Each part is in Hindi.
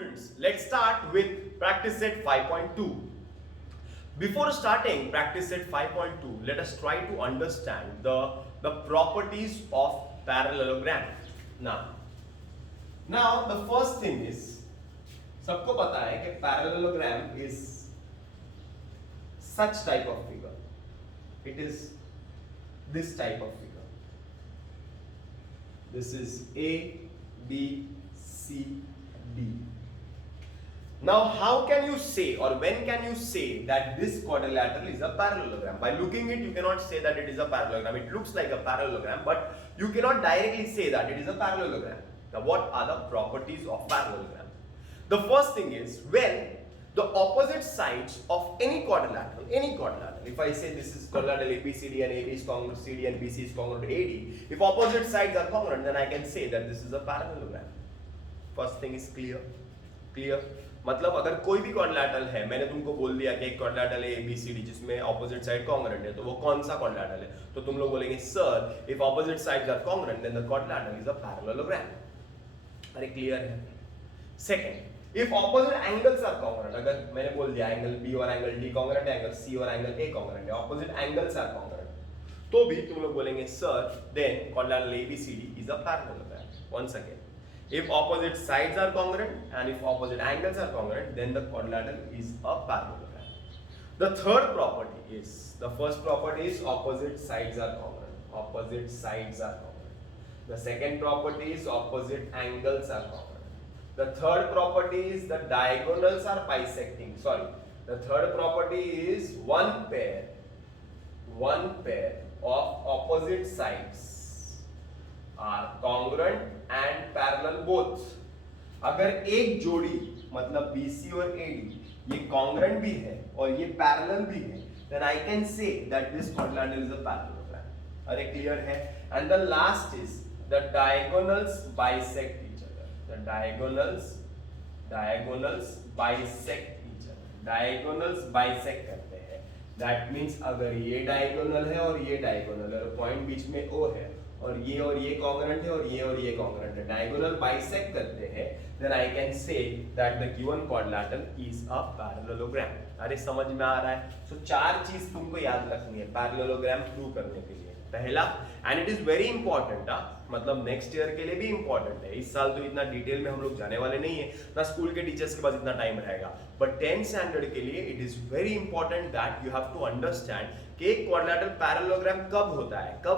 students, let's start with practice set 5.2. Before starting practice set 5.2, let us try to understand the properties of parallelogram. Now the first thing is, सबको पता है कि parallelogram is such type of figure. It is this type of figure. This is A, B, C, D. Now how can you say or when can you say that this quadrilateral is a parallelogram? By looking it you cannot say that it is a parallelogram. It looks like a parallelogram but you cannot directly say that it is a parallelogram. Now what are the properties of parallelogram? The first thing is when the opposite sides of any quadrilateral, if I say this is quadrilateral ABCD and AB is congruent to CD and BC is congruent to AD, if opposite sides are congruent then I can say that this is a parallelogram. First thing is clear. मतलब अगर कोई भी क्वाड्रिलैटरल है, मैंने तुमको बोल दिया कि एक क्वाड्रिलैटरल है ABCD जिसमें ऑपोजिट साइड कॉन्ग्रुएंट है, तो वो कौन सा क्वाड्रिलैटरल है? तो तुम लोग बोलेंगे sir if opposite sides are congruent then the quadrilateral is a parallelogram. अरे क्लियर है. Second, if opposite angles are congruent, अगर मैंने बोल दिया एंगल B और एंगल D कॉन्ग्रुएंट है, एंगल C और एंगल A कॉन्ग्रुएंट है, ऑपोजिट एंगल्स आर कॉन्ग्रुएंट, तो भी तुम लोग बोलेंगे sir then quadrilateral ABCD is a parallelogram. Once again, if opposite sides are congruent and if opposite angles are congruent then the quadrilateral is a parallelogram. The third property is, the first property is opposite sides are congruent. The second property is opposite angles are congruent. The third property is the diagonals are bisecting. The third property is one pair of opposite sides are congruent and parallel both. अगर एक जोड़ी मतलब BC और AD ये congruent भी है और ये parallel भी है, then I can say that this quadrilateral is a parallelogram. अरे clear है? And the last is the diagonals bisect each other. The diagonals bisect करते हैं. That means अगर ये diagonal है और ये diagonal है और point बीच में O है और ये कॉन्ग्रुएंट है और ये कॉन्ग्रुएंट है, डायगोनल बाइसेक्ट करते हैं, then I can say that the given quadrilateral is a parallelogram. अरे समझ में आ रहा है? सो चार चीज तुमको याद रखनी है पैरेललोग्राम प्रूव करने के लिए. पहला, and it is very important, मतलब नेक्स्ट ईयर के लिए भी इंपॉर्टेंट है. इस साल तो इतना डिटेल में हम लोग जाने वाले नहीं है, ना स्कूल के टीचर्स के पास इतना टाइम रहेगा, बट 10th स्टैंडर्ड के लिए it is very important that you have to understand कि क्वाड्रिलैटरल पैरेललोग्राम कब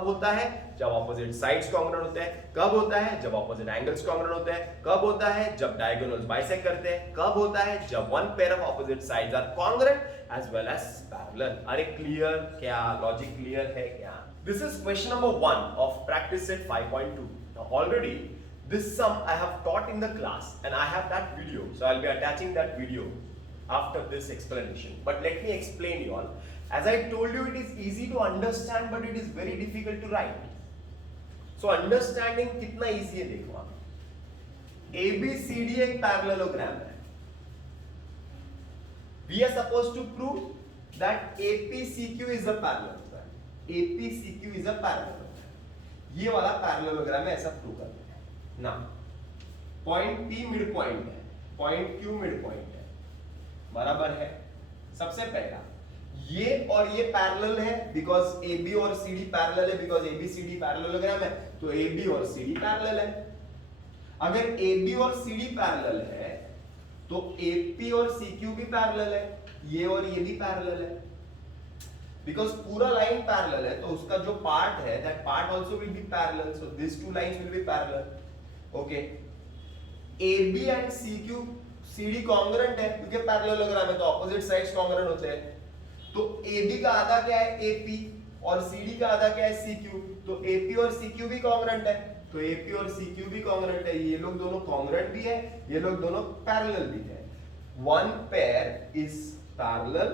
होता है जब ऑपोजिट साइड्स कॉन्ग्रुएंट होते हैं, कब होता है जब ऑपोजिट एंगल्स कॉन्ग्रुएंट होते हैं, कब होता है जब डायगोनल्स बाइसेक्ट करते हैं, कब होता है जब one pair of opposite sides are congruent as well as parallel. अरे क्लियर? क्या लॉजिक क्लियर है क्या? This is question number 1 of practice set 5.2. Now already this sum I have taught in the class and I have that video, so I'll be attaching that video after this explanation. But let me explain you all. As I told you, it is easy to understand but it is very difficult to write. So understanding कितना easy है देखो आप. ABCD एक parallelogram है. We are supposed to prove that APCQ is a parallelogram. APCQ is a parallelogram. ये वाला पैरेललोग्राम है, ऐसा प्रूव करते हैं ना. पॉइंट P मिड पॉइंट है, पॉइंट Q मिड पॉइंट है, बराबर है. सबसे पहला ये और ये पैरेलल है बिकॉज AB और CD पैरेलल है, बिकॉज ABCD पैरेललोग्राम है तो AB और CD पैरेलल है. अगर AB और CD पैरेलल है तो AP और CQ भी पैरेलल है, ये और ये भी पैरेलल है. बिकॉज पूरा लाइन पैरेलल है तो उसका जो पार्ट है that part also will be parallel, so this two lines will be parallel. Okay, AB and CQ CD congruent है क्योंकि पैरेललोग्राम है तो ऑपोजिट साइड्स कॉन्ग्रुएंट होते हैं. तो AB का आधा क्या है AP और CD का आधा क्या है CQ, तो AP और CQ भी कॉन्ग्रुएंट है तो AP और CQ भी कॉन्ग्रुएंट है. ये लोग दोनों कॉन्ग्रुएंट भी है, ये लोग दोनों पैरेलल भी है. One pair is parallel,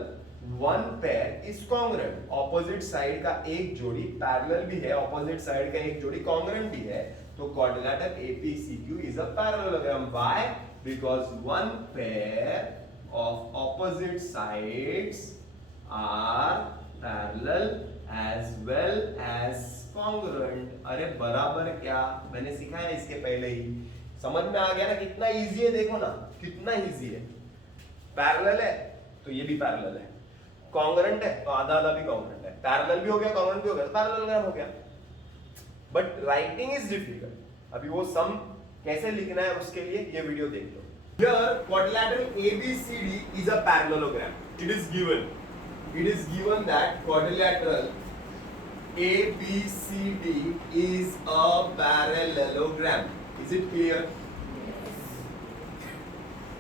one pair is congruent. Opposite side का एक जोड़ी पैरेलल भी है, ऑपोजिट साइड का एक जोड़ी कॉन्ग्रुएंट भी है, तो quadrilateral APCQ is a parallelogram. Why? Because one pair of opposite sides are parallel as well as congruent. अरे बराबर क्या, मैंने सिखाया इसके पहले ही. समझ में आ गया ना कितना इजी है, देखो ना कितना इजी है। पैरेलल है तो ये भी पैरेलल है, कॉन्ग्रुएंट है तो आधा आधा भी कॉन्ग्रुएंट है, पैरेलल भी हो गया कॉन्ग्रुएंट भी हो गया तो पैरेललोग्राम हो गया। But writing is difficult. अभी वो सम कैसे लिखना है उसके लिए ये वीडियो देख लो। Here quadrilateral ABCD is a parallelogram. It is given that quadrilateral ABCD is a parallelogram. Is it clear?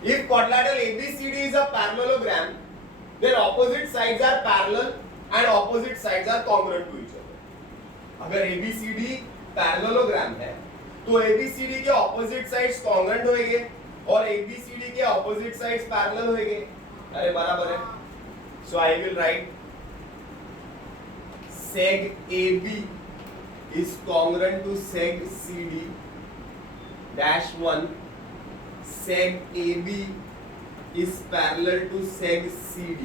If quadrilateral ABCD is a parallelogram, then opposite sides are parallel and opposite sides are congruent to each other. अगर ABCD parallelogram है तो ABCD के opposite sides congruent होंगे और ABCD के opposite sides parallel होंगे। अरे बराबर है। So I will write seg AB is congruent to seg CD dash 1. Seg AB is parallel to seg CD.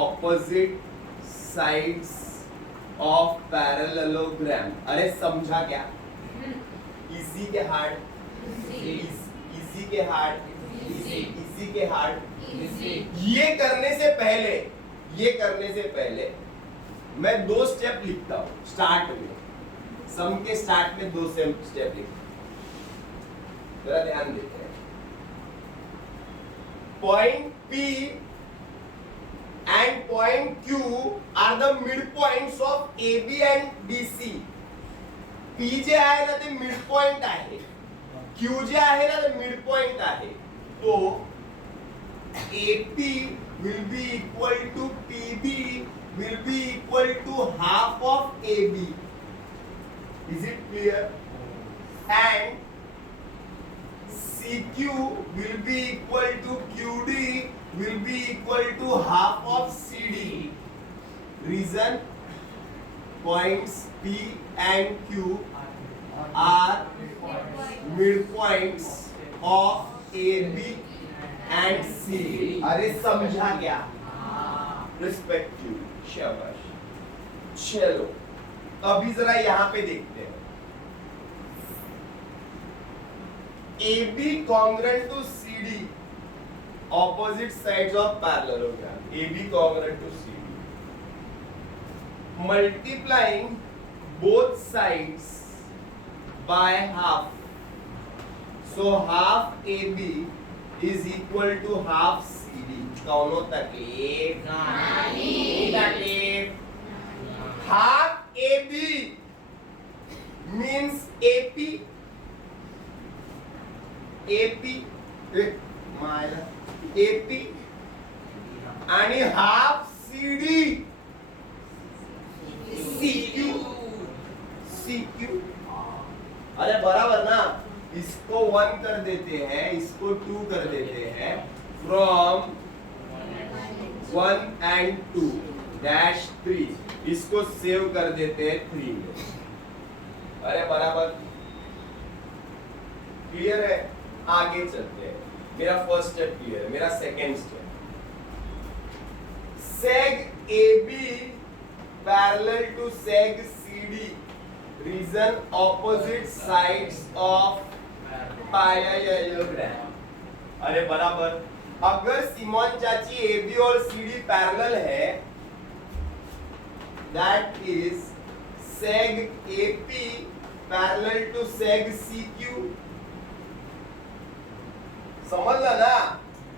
Opposite sides of parallelogram. अरे समझा क्या? इजी के हार्ड, इजी के हार्ड, इजी के हार्ड। ये करने से पहले मैं दो स्टेप लिखता हूं स्टार्ट में, सम के स्टार्ट में दो स्टेप लिखता हूं, जरा ध्यान देते हैं। Point P and point Q are the midpoints of AB and BC. P जे आहे ना ते midpoint आहे, Q जे आहे ना ते midpoint आहे, तो AP will be equal to PB will be equal to half of AB. Is it clear? And CQ will be equal to QD will be equal to half of CD. Reason? Points P and Q are midpoints of AB and CD. अरे समझा क्या? Respective. शाबाश। चलो अभी जरा यहाँ पे देखते हैं। AB congruent to CD, opposite sides of parallelogram. AB congruent to CD. Multiplying both sides by half. So half AB is equal to half CD. कौनो तकलीफ नहीं, तकलीफ। half AB means AP आणि हाफ CD CQ। अरे बराबर ना, इसको 1 कर देते हैं, इसको 2 कर देते हैं, फ्रॉम 1 and 2 dash 3, इसको सेव कर देते हैं 3 में। अरे बराबर, क्लियर है? आगे चलते हैं। मेरा फर्स्ट स्टेप क्लियर है, मेरा second step. seg AB parallel to seg CD, reason opposite sides of parallelogram। अरे बराबर, अगर सिमोन चाची AB और CD पैरेलल है, that is seg AP parallel to seg CQ। समजलं ना?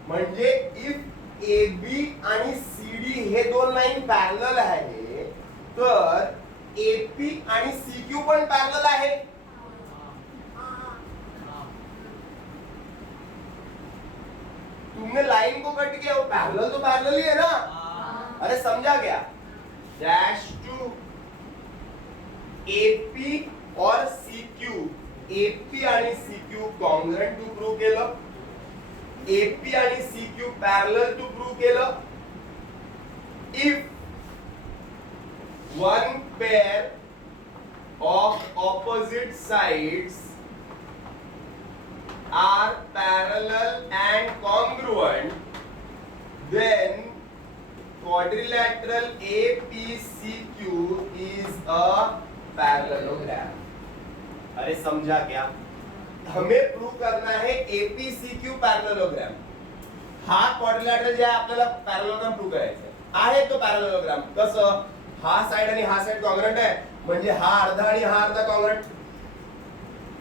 म्हणजे if AB आणि CD हे दोन लाईन पॅरलल आहे तर AP आणि CQ पण पॅरलल आहे। तुमने लाइन को कट किया, वो पैरेलल तो पैरेलल ही है ना। अरे समझा क्या? डैश टू AP और CQ, AP आणि CQ कॉन्ग्रुएंट टू प्रूव्ह केलं, AP आणि CQ पॅरेलल टू प्रूव्ह केलं। If one pair of opposite sides are parallel and congruent, then quadrilateral APCQ is a parallelogram। अरे समझा क्या? हमें प्रूव करना है एपीसीक्यू पॅरलेलोग्राम. हा क्वाड्रिलॅटरल जे आहे आपल्याला पॅरलेलोग्राम प्रूव करायचा आहे. तो पॅरलेलोग्राम कसं, हा साइड आणि हा साइड कॉन्ग्रंट आहे, म्हणजे हा अर्धा आणि हा अर्धा कॉन्ग्रंट,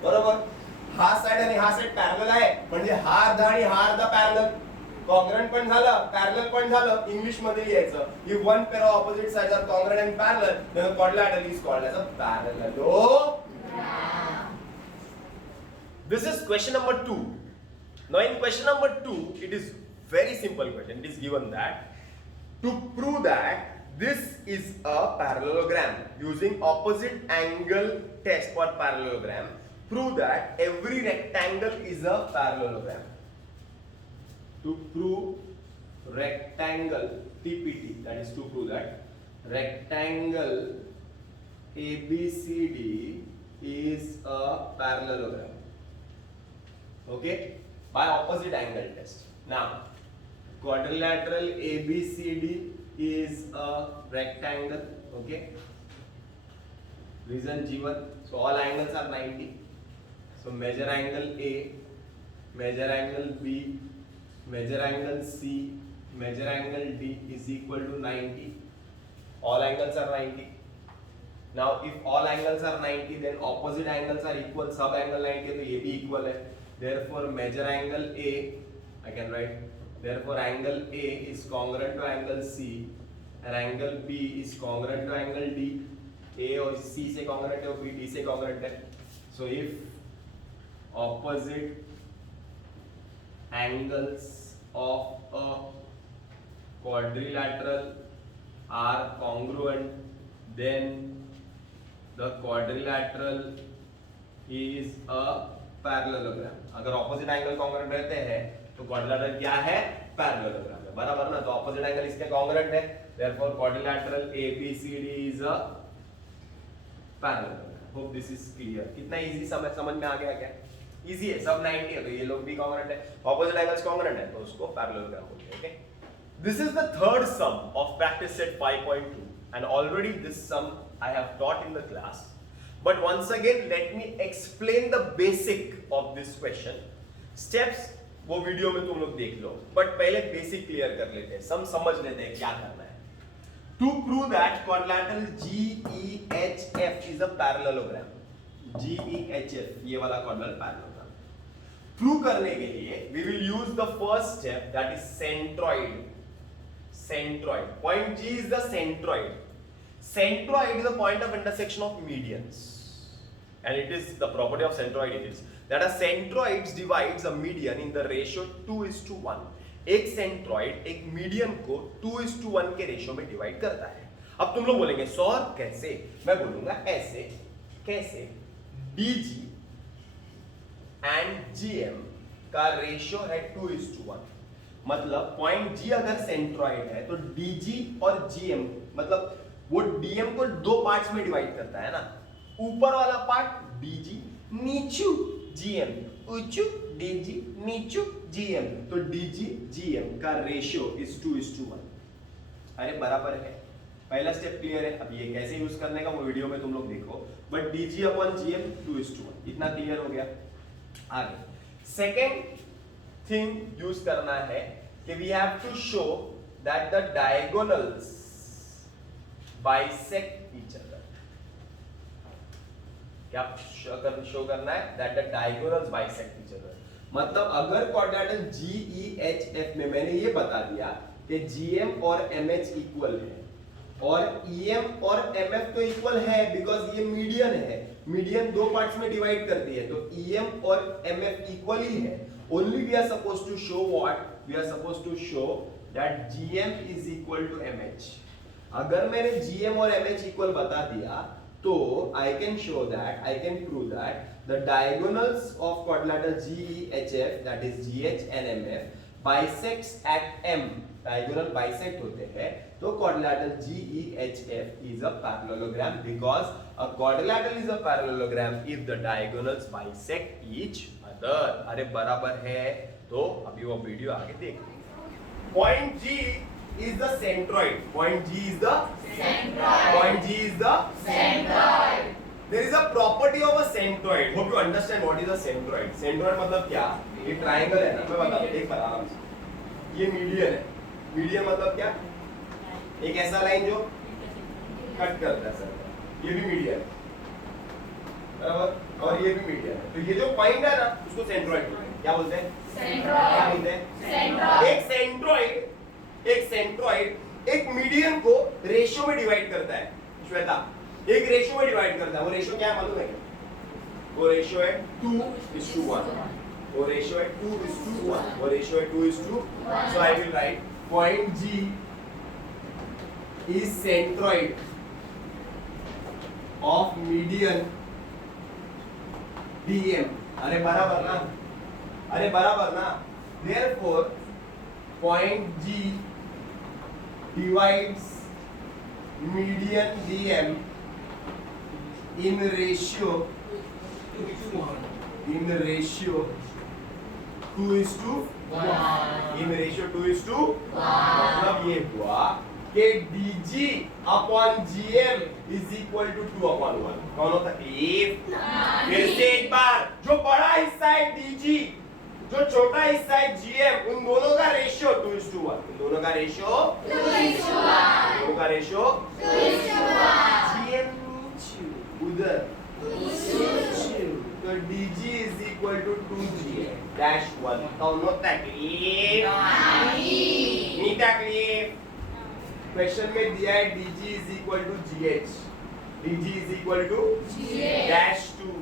बरोबर. हा साइड आणि हा साइड पॅरलल आहे, म्हणजे हा अर्धा आणि हा अर्धा पॅरलल. कॉन्ग्रंट पण झालं, पॅरलल पण झालं. इंग्लिश मध्ये लिहायचं, if one pair of opposite sides are congruent and parallel, then quadrilateral is called as a parallelogram. This is question number 2. Now in question number 2, it is very simple question. It is given that to prove that this is a parallelogram using opposite angle test for parallelogram, prove that every rectangle is a parallelogram. To prove rectangle TPT, that is to prove that rectangle ABCD is a parallelogram. Okay, by opposite angle test. Now quadrilateral ABCD is a rectangle. Okay, reason given, so all angles are 90. So measure angle A, measure angle B, measure angle C, measure angle D is equal to 90. All angles are 90. Now if all angles are 90, then opposite angles are equal. Sub angle 90 तो ये भी equal है. Therefore measure angle A, I can write, therefore angle A is congruent to angle C and angle B is congruent to angle D. A और C से congruent है और B D से congruent है. So if opposite angles of a quadrilateral are congruent, then the quadrilateral is a parallelogram. अगर ऑपोजिट एंगल कॉन्ग्रुएंट रहते हैं तो क्वाड्रिलैटरल क्या है, पैरेललोग्राम है, बराबर ना. तो ऑपोजिट एंगल इसके कॉन्ग्रुएंट है, therefore quadrilateral ABCD is a parallelogram. Hope this is clear. कितना इजी समझ में आ गया क्या? इजी है, सब 90 है तो ये लोग भी कॉन्ग्रुएंट है, ऑपोजिट एंगल्स कॉन्ग्रुएंट है तो उसको पैरेललोग्राम बोलते हैं. Okay, this is the third some of practice set 5.2 and already this sum I have taught in the class. But once again, let me explain the basic of this question. Steps वो वीडियो में तुम लोग देख लो, but पहले बेसिक क्लियर कर लेते हैं, सम समझ लेते हैं क्या करना है. To prove that quadrilateral GEHF is a parallelogram. GEHF ये वाला quadrilateral parallelogram. Prove करने के लिए we will use the first step, that is centroid. Centroid. Point G is the centroid. Centroid is the point of intersection of medians. And it is the property of centroid it is that a centroid divides a median in the ratio 2:1. एक centroid एक median को 2:1 के रेशियो में डिवाइड करता है. अब तुम लोग बोलेंगे सर कैसे? मैं बोलूंगा ऐसे. कैसे? DG and GM का रेशियो है 2:1. मतलब पॉइंट G अगर सेंट्रॉइड है तो DG और GM, मतलब वो DM को दो पार्ट्स में डिवाइड करता है ना. ऊपर वाला part DG, नीचू GM, ऊंचू DG, नीचू GM. तो DG GM का रेशियो इज 2:1. अरे बराबर है. पहला स्टेप क्लियर है. अब ये कैसे यूज करने का वो वीडियो में तुम लोग देखो, बट DG अपॉन GM 2:1 इतना क्लियर हो गया. आगे सेकेंड थिंग यूज करना है कि we have to show that the diagonals bisect each other. क्या शो करना है? That the diagonals bisect each other. मतलब अगर क्वाड्रिलेटरल GEHF में मैंने ये बता दिया कि GM और MH इक्वल है और EM और MF तो इक्वल है बिकॉज ये मीडियन है. मीडियन दो पार्ट्स में डिवाइड करती है तो EM और MF इक्वल ही है. Only we are supposed to show what? We are supposed to show that GM is equal to MH. अगर मैंने GM और MH इक्वल बता दिया तो I can show that, I can prove that the diagonals of quadrilateral GEHF, that is GH and MF, bisects at M. Diagonal bisect होते हैं तो quadrilateral GEHF is a parallelogram because a quadrilateral is a parallelogram if the diagonals bisect each other. अरे बराबर है. तो अभी वो वीडियो आगे देख. Point G is the centroid. Point G is the centroid. Point G is the centroid. There is a property of a centroid. Hope you understand what is a centroid. Centroid मतलब क्या? ये ट्राइंगल है ना, मैं बता दूं, देख आराम से. ये मीडियन है. मीडियन मतलब क्या? एक ऐसा लाइन जो कट करता है सर. ये भी मीडियन है, बराबर? और ये भी मीडियन है. तो ये जो पॉइंट है ना, उसको सेंट्रोइड बोलते हैं. क्या बोलते हैं? सेंट्रोइड. क्या बोलते हैं? सेंट्रोइड. एक सेंट्रोइड एक मीडियन को रेशियो में डिवाइड करता है. श्वेता, एक रेशियो में डिवाइड करता है. वो रेशियो क्या है मालूम है क्या? वो रेशियो है 2:1. वो रेशियो है 2:1. वो रेशियो है 2:1. So I will write point G is centroid of median DM. अरे बराबर ना? अरे बराबर ना? Therefore point G divides median DM in ratio 2:1. In ratio 2:1. In ratio 2:1. मतलब ये हुआ कि DG upon GM is equal to 2/1. कौन होता है? फिर से एक बार, जो बड़ा हिस्सा है DG, जो छोटा हिस्सा है GM, उन दोनों का रेशियो 2:1. उन दोनों का रेशियो 2:1. दोनों का रेशियो 2:1. GM उधर 2:2. तो DG is equal to 2GM dash 1. कौन होता है? नहीं तकलीफ. क्वेश्चन में दिया है DG is equal to GH. DG is equal to dash 2.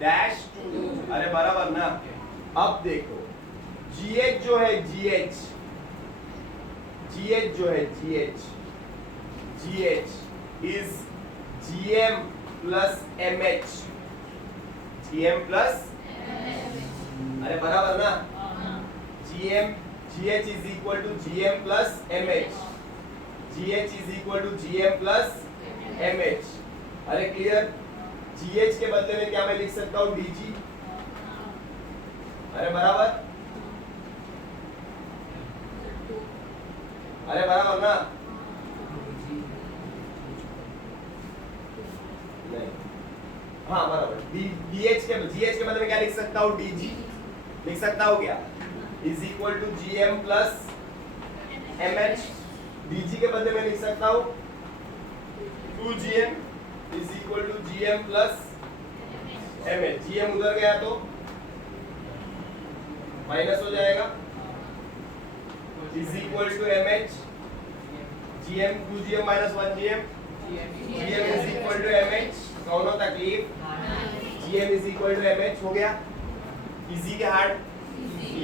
dash 2. अरे बराबर ना? अब देखो GH जो है GH जो है GH is GM plus MH. GM plus अरे बराबर ना? GH is equal to GM plus MH. GH is equal to GM plus MH. अरे क्लियर? GH के बदले में क्या मैं लिख सकता हूँ? DG. अरे बराबर? अरे बराबर ना? नहीं. हाँ बराबर. GH के बदले में क्या लिख सकता हूँ? DG. लिख सकता हूँ क्या? Is equal to GM plus MH. DG के बदले में लिख सकता हूँ 2GM is equal to GM plus MH. GM उधर गया तो माइनस हो जाएगा. is equal to MH. GM 2GM minus 1GM. GM is equal to MH. कौन होता तकलीफ? GM is equal to MH. हो गया? इजी के हार्ड?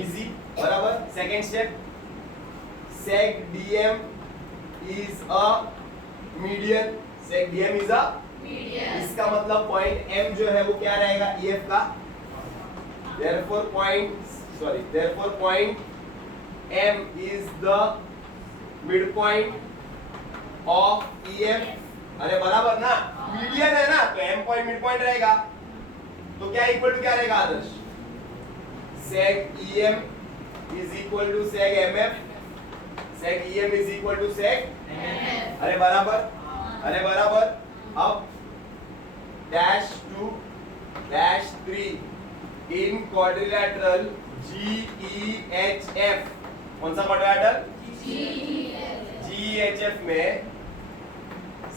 इजी. बराबर. Second step, sec DM is a median. sec DM is a median. इसका मतलब पॉइंट M जो है वो क्या रहेगा? EF का. Therefore point M is the midpoint of EF. अरे बराबर ना? मीडियन है ना, तो M पॉइंट मिड पॉइंट रहेगा. तो क्या इक्वल टू क्या रहेगा आदर्श? sec EM is equal to sec MF. sec EM is equal to sec MF. अरे बराबर. अब dash 2 dash 3 in quadrilateral GEHF. कौन सा क्वाड्रिलेटरल? GEHF में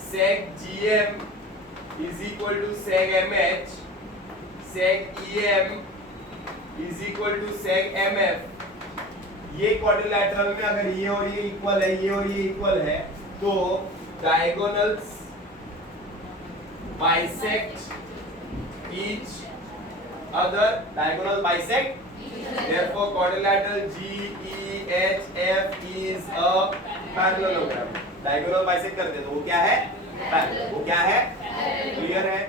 sec GM is equal to sec MH. sec EM is equal to sec MF. ये क्वाड्रिलेटरल में अगर ये और ये इक्वल है, ये और ये इक्वल है, तो diagonals bisect each other. Diagonal bisect. Therefore quadrilateral GEHF is a parallelogram. Diagonal bisect करते तो वो क्या है? Parallel. वो क्या है? Clear है?